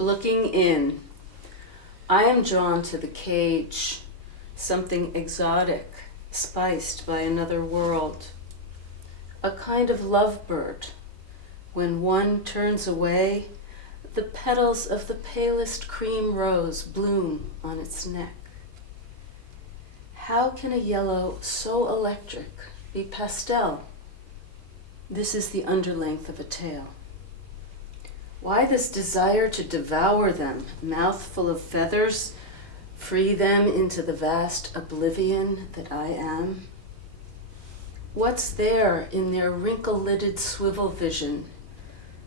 Looking in, I am drawn to the cage, something exotic, spiced by another world. A kind of lovebird. When one turns away, the petals of the palest cream rose bloom on its neck. How can a yellow so electric be pastel? This is the underlength of a tale. Why this desire to devour them, mouthful of feathers, free them into the vast oblivion that I am? What's there in their wrinkle-lidded swivel vision?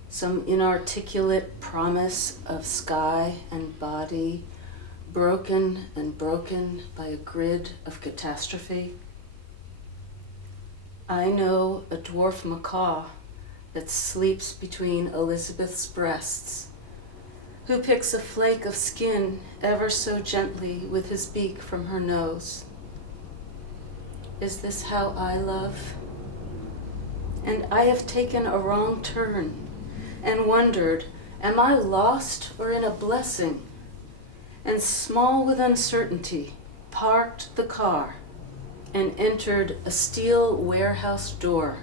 Some inarticulate promise of sky and body, broken and broken by a grid of catastrophe? I know a dwarf macaw that sleeps between Elizabeth's breasts, who picks a flake of skin ever so gently with his beak from her nose. Is this how I love? And I have taken a wrong turn and wondered, am I lost or in a blessing? And small with uncertainty, parked the car and entered a steel warehouse door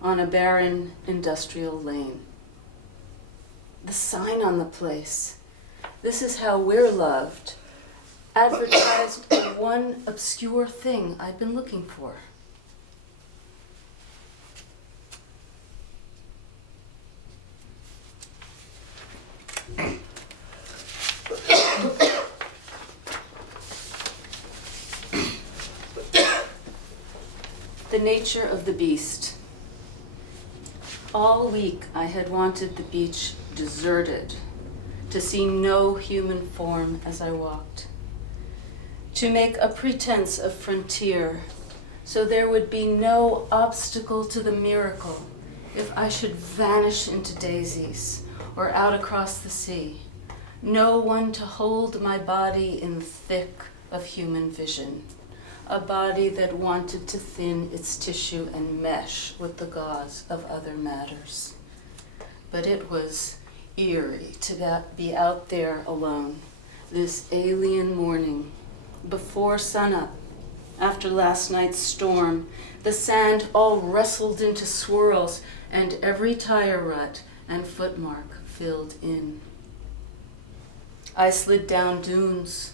on a barren industrial lane. The sign on the place, this is how we're loved, advertised the one obscure thing I'd been looking for. The nature of the beast. All week I had wanted the beach deserted, to see no human form as I walked, to make a pretense of frontier, so there would be no obstacle to the miracle if I should vanish into daisies or out across the sea. No one to hold my body in the thick of human vision, a body that wanted to thin its tissue and mesh with the gauze of other matters. But it was eerie to be out there alone, this alien morning, before sunup, after last night's storm, the sand all wrestled into swirls and every tire rut and footmark filled in. I slid down dunes,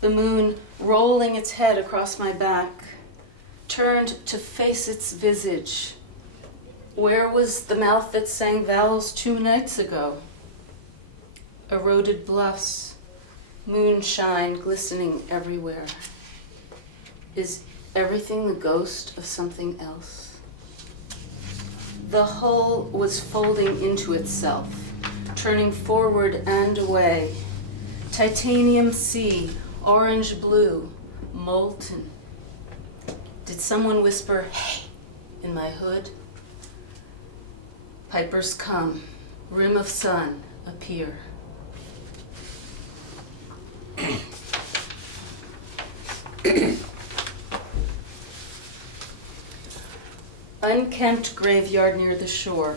the moon rolling its head across my back, turned to face its visage. Where was the mouth that sang vowels 2 nights ago? Eroded bluffs, moonshine glistening everywhere. Is everything the ghost of something else? The whole was folding into itself, turning forward and away. Titanium sea, orange blue, molten. Did someone whisper, "Hey," in my hood? Pipers come, rim of sun appear. Unkempt graveyard near the shore.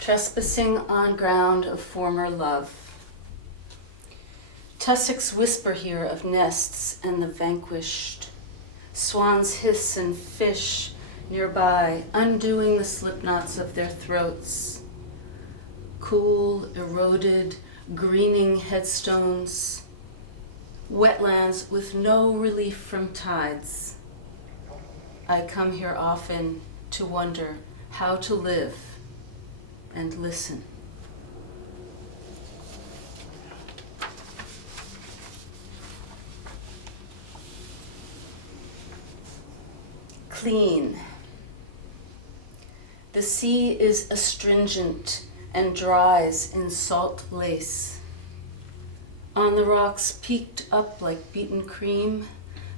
Trespassing on ground of former love. Tussocks whisper here of nests and the vanquished. Swans hiss and fish nearby, undoing the slipknots of their throats. Cool, eroded, greening headstones. Wetlands with no relief from tides. I come here often to wonder how to live and listen. Clean. The sea is astringent and dries in salt lace. On the rocks peaked up like beaten cream,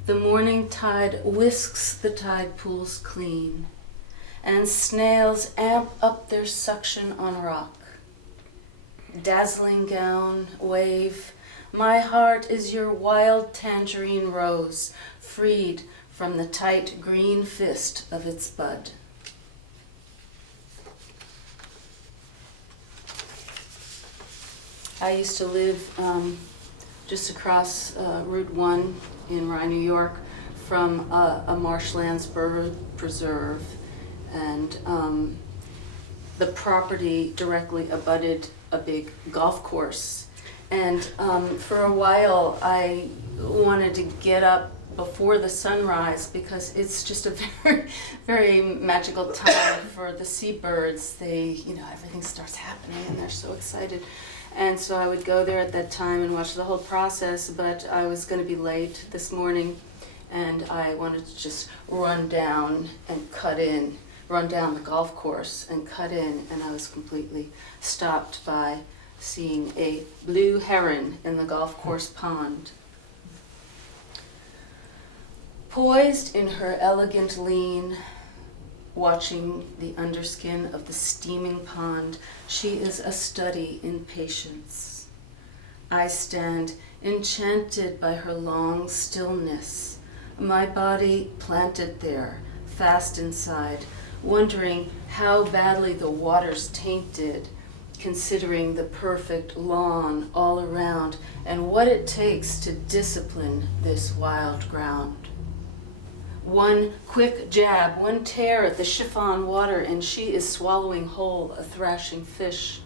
the morning tide whisks the tide pools clean, and snails amp up their suction on rock. Dazzling gown, wave, my heart is your wild tangerine rose, freed from the tight green fist of its bud. I used to live just across Route 1 in Rye, New York, from a marshlands bird preserve, and the property directly abutted a big golf course. And for a while I wanted to get up before the sunrise because it's just a very, very magical time for the seabirds. They, everything starts happening and they're so excited. And so I would go there at that time and watch the whole process, but I was going to be late this morning and I wanted to just run down the golf course and cut in, and I was completely stopped by seeing a blue heron in the golf course pond. Poised in her elegant lean, watching the underskin of the steaming pond, she is a study in patience. I stand enchanted by her long stillness, my body planted there, fast inside, wondering how badly the water's tainted, considering the perfect lawn all around and what it takes to discipline this wild ground. One quick jab, one tear at the chiffon water, and she is swallowing whole a thrashing fish.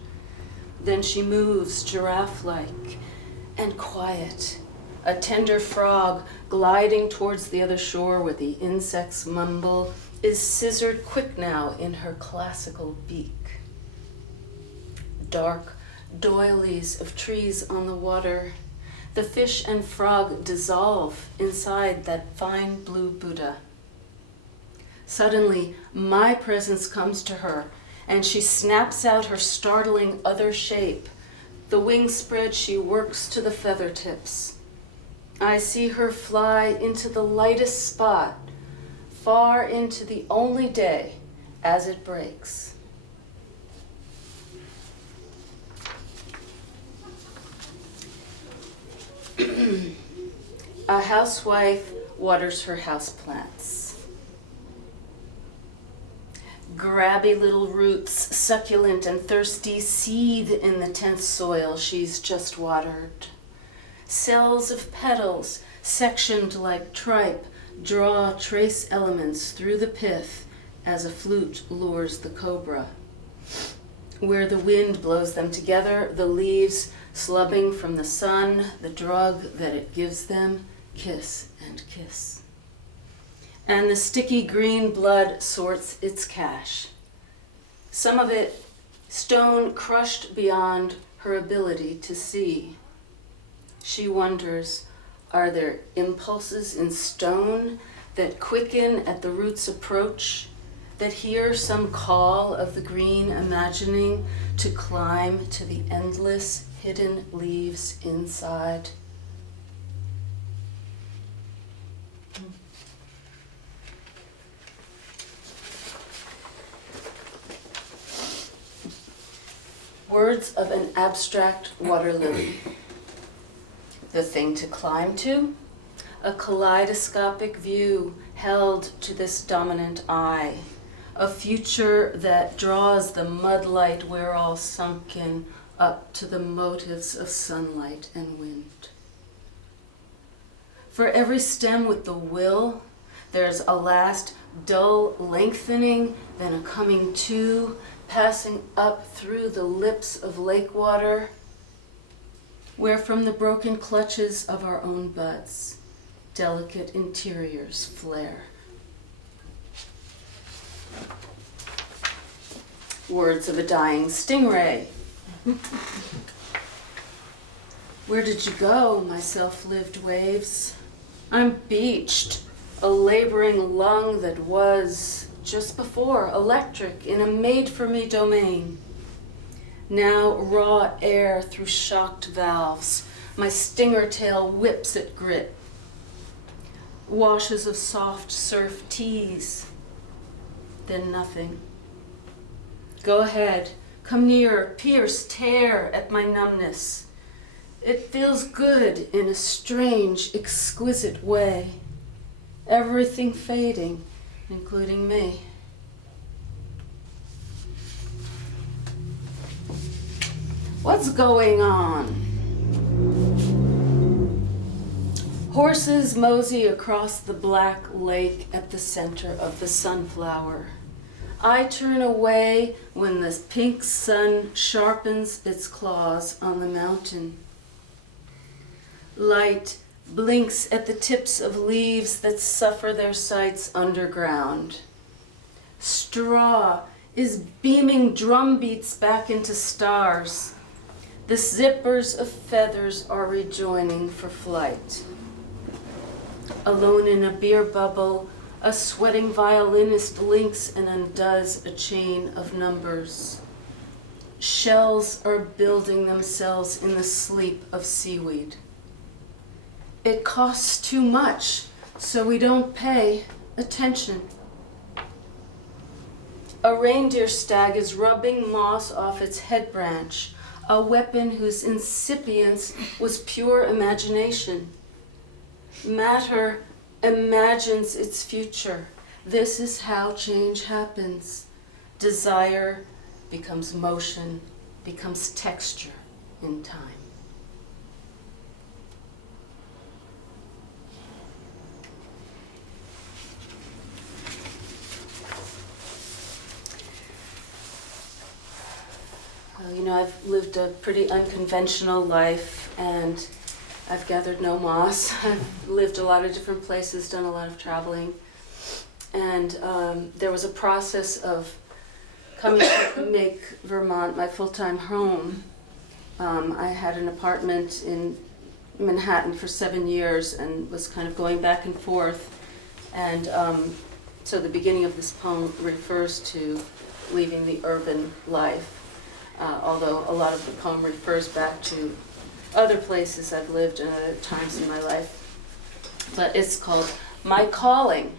Then she moves giraffe-like and quiet, a tender frog gliding towards the other shore where the insects mumble, is scissored quick now in her classical beak. Dark doilies of trees on the water, the fish and frog dissolve inside that fine blue Buddha. Suddenly, my presence comes to her, and she snaps out her startling other shape. The wing spread, she works to the feather tips. I see her fly into the lightest spot, far into the only day as it breaks. A housewife waters her houseplants. Grabby little roots, succulent and thirsty, seethe in the tense soil she's just watered. Cells of petals, sectioned like tripe, draw trace elements through the pith as a flute lures the cobra. Where the wind blows them together, the leaves slubbing from the sun, the drug that it gives them, kiss and kiss. And the sticky green blood sorts its cache. Some of it stone crushed beyond her ability to see. She wonders, are there impulses in stone that quicken at the root's approach, that hear some call of the green imagining to climb to the endless hidden leaves inside? Words of an abstract water lily. The thing to climb to? A kaleidoscopic view held to this dominant eye. A future that draws the mudlight we're all sunken up to the motives of sunlight and wind. For every stem with the will, there's a last dull lengthening, then a coming to, passing up through the lips of lake water, where from the broken clutches of our own buds, delicate interiors flare. Words of a dying stingray. Where did you go, my self-lived waves? I'm beached, a laboring lung that was, just before, electric in a made-for-me domain. Now raw air through shocked valves, my stinger tail whips at grit. Washes of soft surf tease, then nothing. Go ahead, come near, pierce, tear at my numbness. It feels good in a strange, exquisite way. Everything fading, including me. What's going on? Horses mosey across the black lake at the center of the sunflower. I turn away when the pink sun sharpens its claws on the mountain. Light blinks at the tips of leaves that suffer their sights underground. Straw is beaming drum beats back into stars. The zippers of feathers are rejoining for flight. Alone in a beer bubble, a sweating violinist links and undoes a chain of numbers. Shells are building themselves in the sleep of seaweed. It costs too much, so we don't pay attention. A reindeer stag is rubbing moss off its head branch, a weapon whose incipience was pure imagination. Matter imagines its future. This is how change happens. Desire becomes motion, becomes texture in time. Well, I've lived a pretty unconventional life, and I've gathered no moss. I've lived a lot of different places, done a lot of traveling. And there was a process of coming to make Vermont my full-time home. I had an apartment in Manhattan for 7 years and was kind of going back and forth. And so the beginning of this poem refers to leaving the urban life, although a lot of the poem refers back to other places I've lived and other times in my life. But it's called My Calling.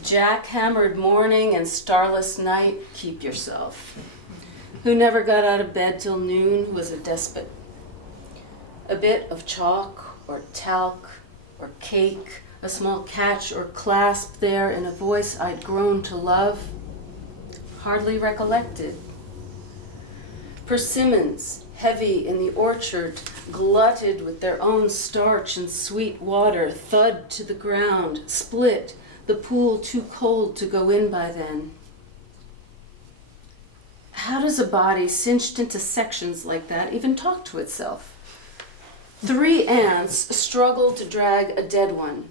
Jackhammered morning and starless night, keep yourself. Who never got out of bed till noon was a despot. A bit of chalk or talc or cake, a small catch or clasp there in a voice I'd grown to love, hardly recollected. Persimmons, heavy in the orchard, glutted with their own starch and sweet water, thud to the ground, split, the pool too cold to go in by then. How does a body cinched into sections like that even talk to itself? 3 ants struggle to drag a dead one.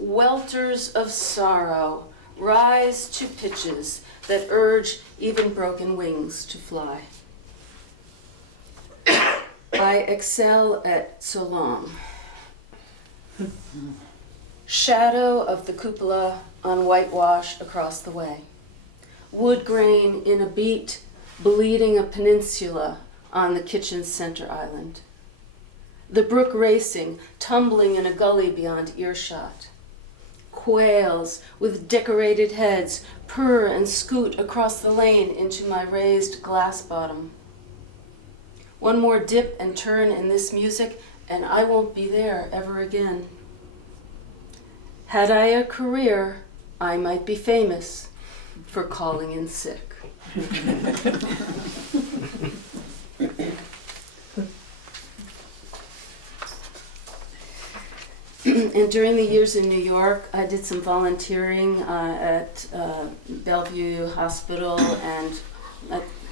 Welters of sorrow rise to pitches that urge even broken wings to fly. I excel at so long. Shadow of the cupola on whitewash across the way. Wood grain in a beat, bleeding a peninsula on the kitchen's center island. The brook racing, tumbling in a gully beyond earshot. Quails with decorated heads purr and scoot across the lane into my raised glass bottom. One more dip and turn in this music, and I won't be there ever again. Had I a career, I might be famous for calling in sick. And during the years in New York, I did some volunteering at Bellevue Hospital, and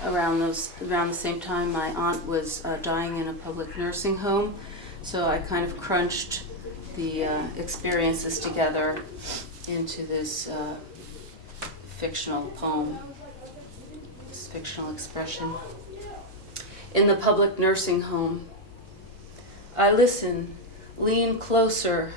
around the same time, my aunt was dying in a public nursing home. So I kind of crunched the experiences together into this fictional poem, this fictional expression. In the public nursing home, I listen, lean closer,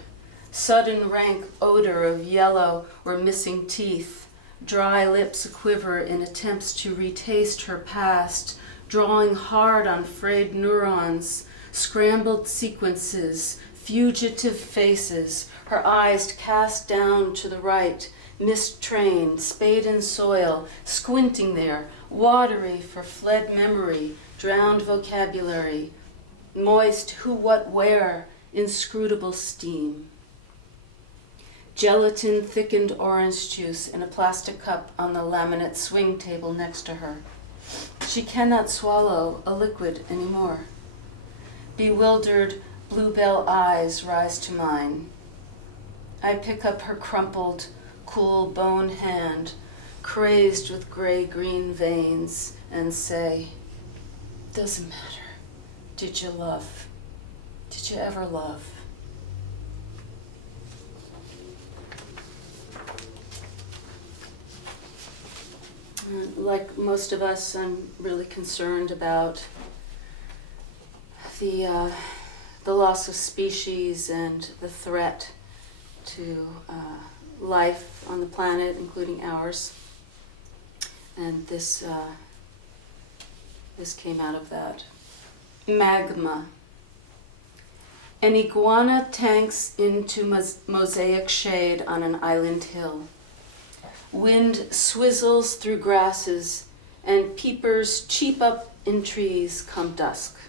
sudden rank odor of yellow or missing teeth, dry lips a-quiver in attempts to retaste her past, drawing hard on frayed neurons, scrambled sequences, fugitive faces, her eyes cast down to the right, mistrained, spade in soil, squinting there, watery for fled memory, drowned vocabulary, moist who, what, where, inscrutable steam. Gelatin thickened orange juice in a plastic cup on the laminate swing table next to her. She cannot swallow a liquid anymore. Bewildered bluebell eyes rise to mine. I pick up her crumpled, cool bone hand, crazed with gray-green veins, and say, "Doesn't matter. Did you love? Did you ever love?" Like most of us, I'm really concerned about the loss of species and the threat to life on the planet, including ours. And this came out of that. Magma. An iguana tanks into mosaic shade on an island hill. Wind swizzles through grasses, and peepers cheep up in trees come dusk.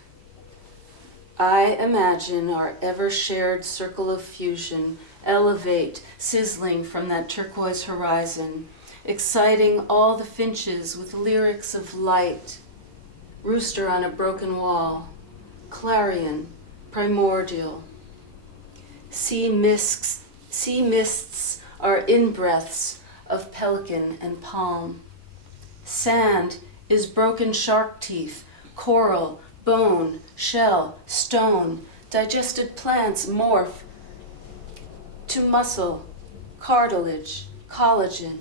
I imagine our ever-shared circle of fusion elevate, sizzling from that turquoise horizon, exciting all the finches with lyrics of light. Rooster on a broken wall, clarion, primordial. Sea mists are in-breaths of pelican and palm. Sand is broken shark teeth, coral, bone, shell, stone. Digested plants morph to muscle, cartilage, collagen.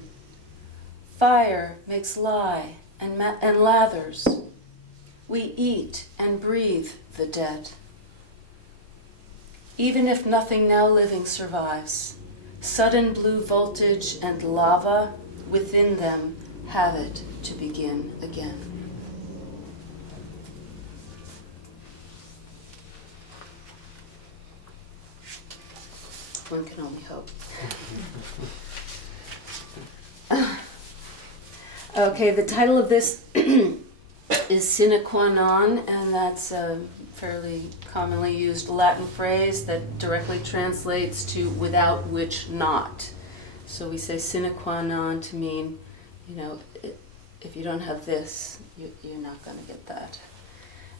Fire makes lye and lathers. We eat and breathe the dead. Even if nothing now living survives, sudden blue voltage and lava within them have it to begin again. One can only hope. Okay, the title of this is sine qua non, and that's a fairly commonly used Latin phrase that directly translates to without which not. So we say sine qua non to mean, if you don't have this, you're not going to get that.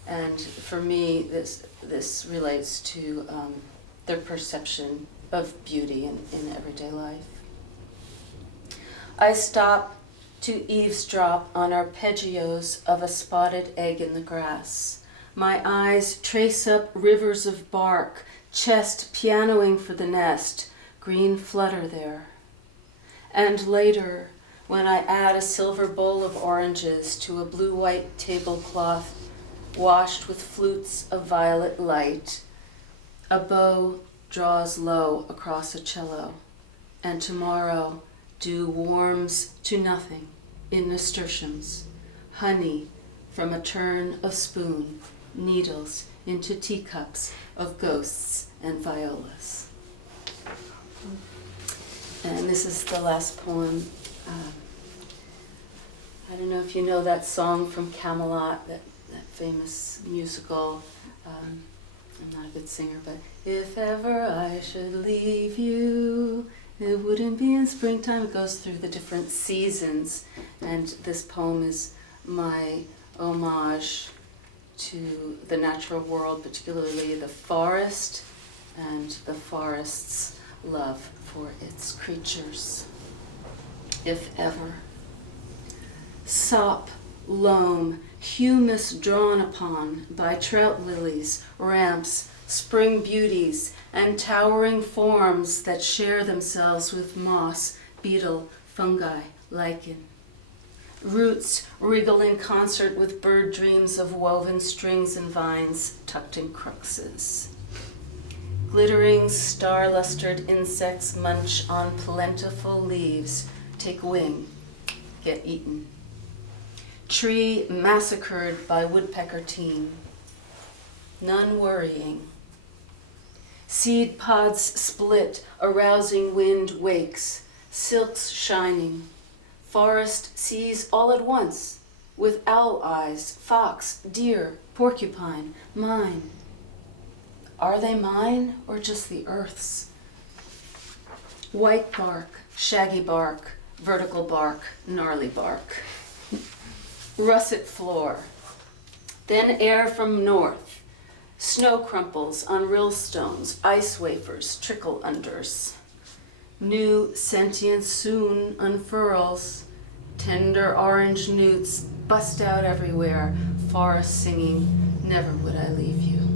And for me, this relates to their perception of beauty in everyday life. I stop to eavesdrop on arpeggios of a spotted egg in the grass. My eyes trace up rivers of bark, chest pianoing for the nest, green flutter there. And later, when I add a silver bowl of oranges to a blue-white tablecloth washed with flutes of violet light, a bow draws low across a cello, and tomorrow dew warms to nothing in nasturtiums, honey from a turn of spoon, needles into teacups of ghosts and violas. And this is the last poem. I don't know if you know that song from Camelot, that famous musical. I'm not a good singer, but if ever I should leave you, it wouldn't be in springtime. It goes through the different seasons, and this poem is my homage to the natural world, particularly the forest and the forest's love for its creatures. If ever. Sop, loam, humus drawn upon by trout lilies, ramps, spring beauties, and towering forms that share themselves with moss, beetle, fungi, lichen. Roots wriggle in concert with bird dreams of woven strings and vines tucked in cruxes. Glittering, star-lustered insects munch on plentiful leaves, take wing, get eaten. Tree massacred by woodpecker teen, none worrying. Seed pods split, a rousing wind wakes, silks shining. Forest sees all at once, with owl eyes, fox, deer, porcupine, mine. Are they mine or just the earth's? White bark, shaggy bark, vertical bark, gnarly bark. russet floor. Then air from north. Snow crumples on rill stones, ice wafers trickle unders. New sentience soon unfurls. Tender orange newts bust out everywhere. Forest singing, never would I leave you.